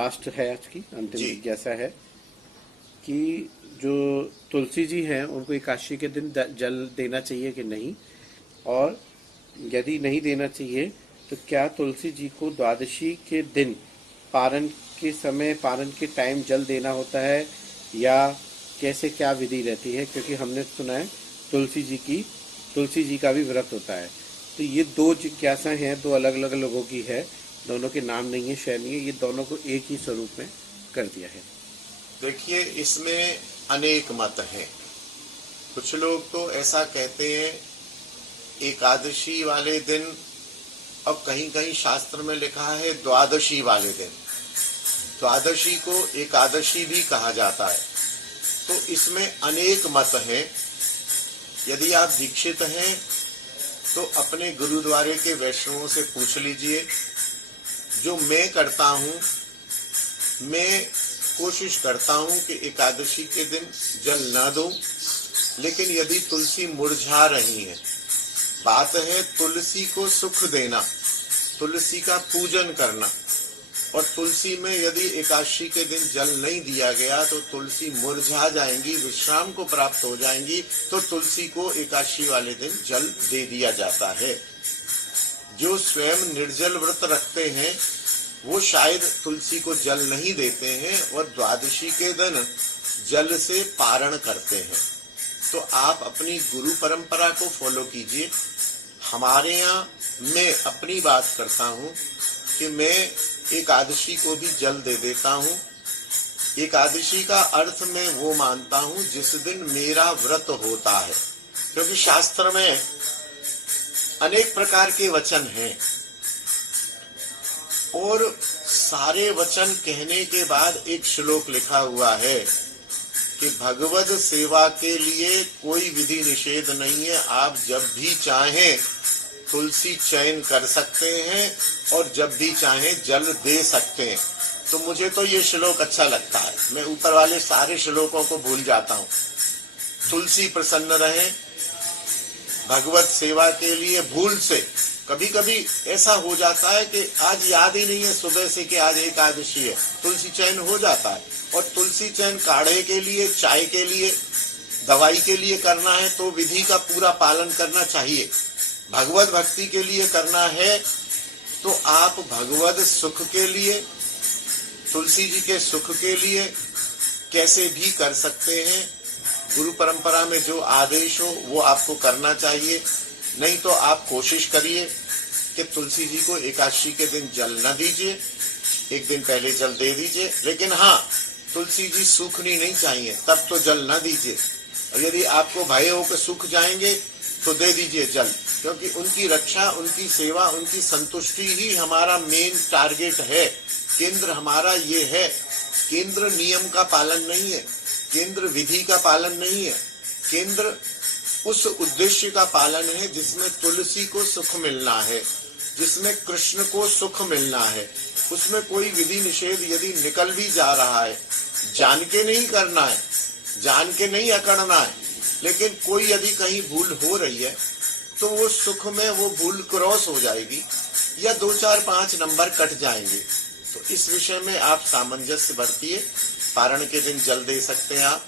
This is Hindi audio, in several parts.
लास्ट है आज की अंतिम जी। जिज्ञासा है कि जो तुलसी जी हैं उनको एकादशी के दिन जल देना चाहिए कि नहीं, और यदि नहीं देना चाहिए तो क्या तुलसी जी को द्वादशी के दिन पारण के समय, पारण के टाइम जल देना होता है, या कैसे क्या विधि रहती है? क्योंकि हमने सुना है तुलसी जी का भी व्रत होता है। तो ये दो जिज्ञासा हैं, दो अलग अलग लोगों की है, दोनों के नाम नहीं है, शय नहीं है, ये दोनों को एक ही स्वरूप में कर दिया है। देखिए, इसमें अनेक मत हैं। कुछ लोग तो ऐसा कहते हैं एकादशी वाले दिन, और कहीं कहीं शास्त्र में लिखा है द्वादशी वाले दिन। द्वादशी को एकादशी भी कहा जाता है। तो इसमें अनेक मत हैं। यदि आप दीक्षित हैं तो अपने गुरुद्वारे के वैष्णवों से पूछ लीजिए। जो मैं करता हूँ, मैं कोशिश करता हूँ कि एकादशी के दिन जल ना दूं, लेकिन यदि तुलसी मुरझा रही है, बात है तुलसी को सुख देना, तुलसी का पूजन करना, और तुलसी में यदि एकादशी के दिन जल नहीं दिया गया तो तुलसी मुरझा जाएंगी, विश्राम को प्राप्त हो जाएंगी। तो तुलसी को एकादशी वाले दिन जल दे दिया जाता है। जो स्वयं निर्जल व्रत रखते हैं वो शायद तुलसी को जल नहीं देते हैं और द्वादशी के दिन जल से पारण करते हैं। तो आप अपनी गुरु परंपरा को फॉलो कीजिए। हमारे यहाँ मैं अपनी बात करता हूँ कि मैं एकादशी को भी जल दे देता हूँ। एकादशी का अर्थ मैं वो मानता हूँ जिस दिन मेरा व्रत होता है, क्योंकि शास्त्र में अनेक प्रकार के वचन हैं और सारे वचन कहने के बाद एक श्लोक लिखा हुआ है कि भगवत सेवा के लिए कोई विधि निषेध नहीं है। आप जब भी चाहें तुलसी चयन कर सकते हैं और जब भी चाहें जल दे सकते हैं। तो मुझे तो ये श्लोक अच्छा लगता है, मैं ऊपर वाले सारे श्लोकों को भूल जाता हूँ। तुलसी प्रसन्न रहे, भगवत सेवा के लिए भूल से कभी कभी ऐसा हो जाता है कि आज याद ही नहीं है सुबह से कि आज एकादशी है, तुलसी चयन हो जाता है। और तुलसी चयन काढ़े के लिए, चाय के लिए, दवाई के लिए करना है तो विधि का पूरा पालन करना चाहिए। भगवत भक्ति के लिए करना है तो आप भगवत सुख के लिए, तुलसी जी के सुख के लिए कैसे भी कर सकते हैं। गुरु परंपरा में जो आदेश हो वो आपको करना चाहिए। नहीं तो आप कोशिश करिए कि तुलसी जी को एकादशी के दिन जल न दीजिए, एक दिन पहले जल दे दीजिए। लेकिन हाँ, तुलसी जी सूखनी नहीं चाहिए, तब तो जल न दीजिए। और यदि आपको भय हो कि सूख जाएंगे तो दे दीजिए जल, क्योंकि उनकी रक्षा, उनकी सेवा, उनकी संतुष्टि ही हमारा मेन टारगेट है। केंद्र हमारा ये है। केंद्र नियम का पालन नहीं है, केंद्र विधि का पालन नहीं है, केंद्र उस उद्देश्य का पालन है जिसमें तुलसी को सुख मिलना है, जिसमें कृष्ण को सुख मिलना है। उसमें कोई विधि निषेध यदि निकल भी जा रहा है, जान के नहीं करना है, जान के नहीं अकड़ना है, लेकिन कोई यदि कहीं भूल हो रही है तो वो सुख में वो भूल क्रॉस हो जाएगी या 2, 4, 5 नंबर कट जाएंगे। तो इस विषय में आप सामंजस्य बरतिए। पारण के दिन जल दे सकते हैं, आप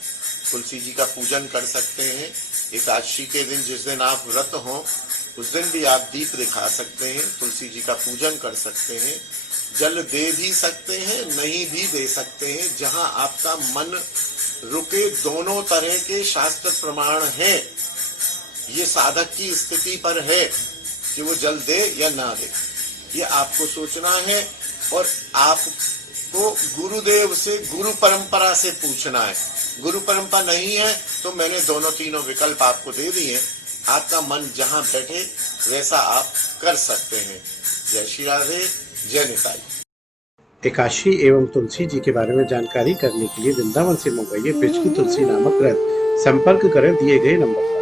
तुलसी जी का पूजन कर सकते हैं। एकादशी के दिन जिस दिन आप व्रत हो उस दिन भी आप दीप दिखा सकते हैं, तुलसी जी का पूजन कर सकते हैं। जल दे भी सकते हैं, नहीं भी दे सकते हैं, जहां आपका मन रुके। दोनों तरह के शास्त्र प्रमाण हैं। ये साधक की स्थिति पर है कि वो जल दे या ना दे, ये आपको सोचना है। और आपको गुरुदेव से, गुरु परंपरा से पूछना है। गुरु परंपरा नहीं है तो मैंने दोनों तीनों विकल्प आपको दे दिए। आपका मन जहां बैठे वैसा आप कर सकते हैं। जय श्री राधे, जय निताई। एकादशी एवं तुलसी जी के बारे में जानकारी करने के लिए वृंदावन से मंगवाइए बिच की तुलसी नामक ग्रंथ। संपर्क करें दिए गए नंबर पर।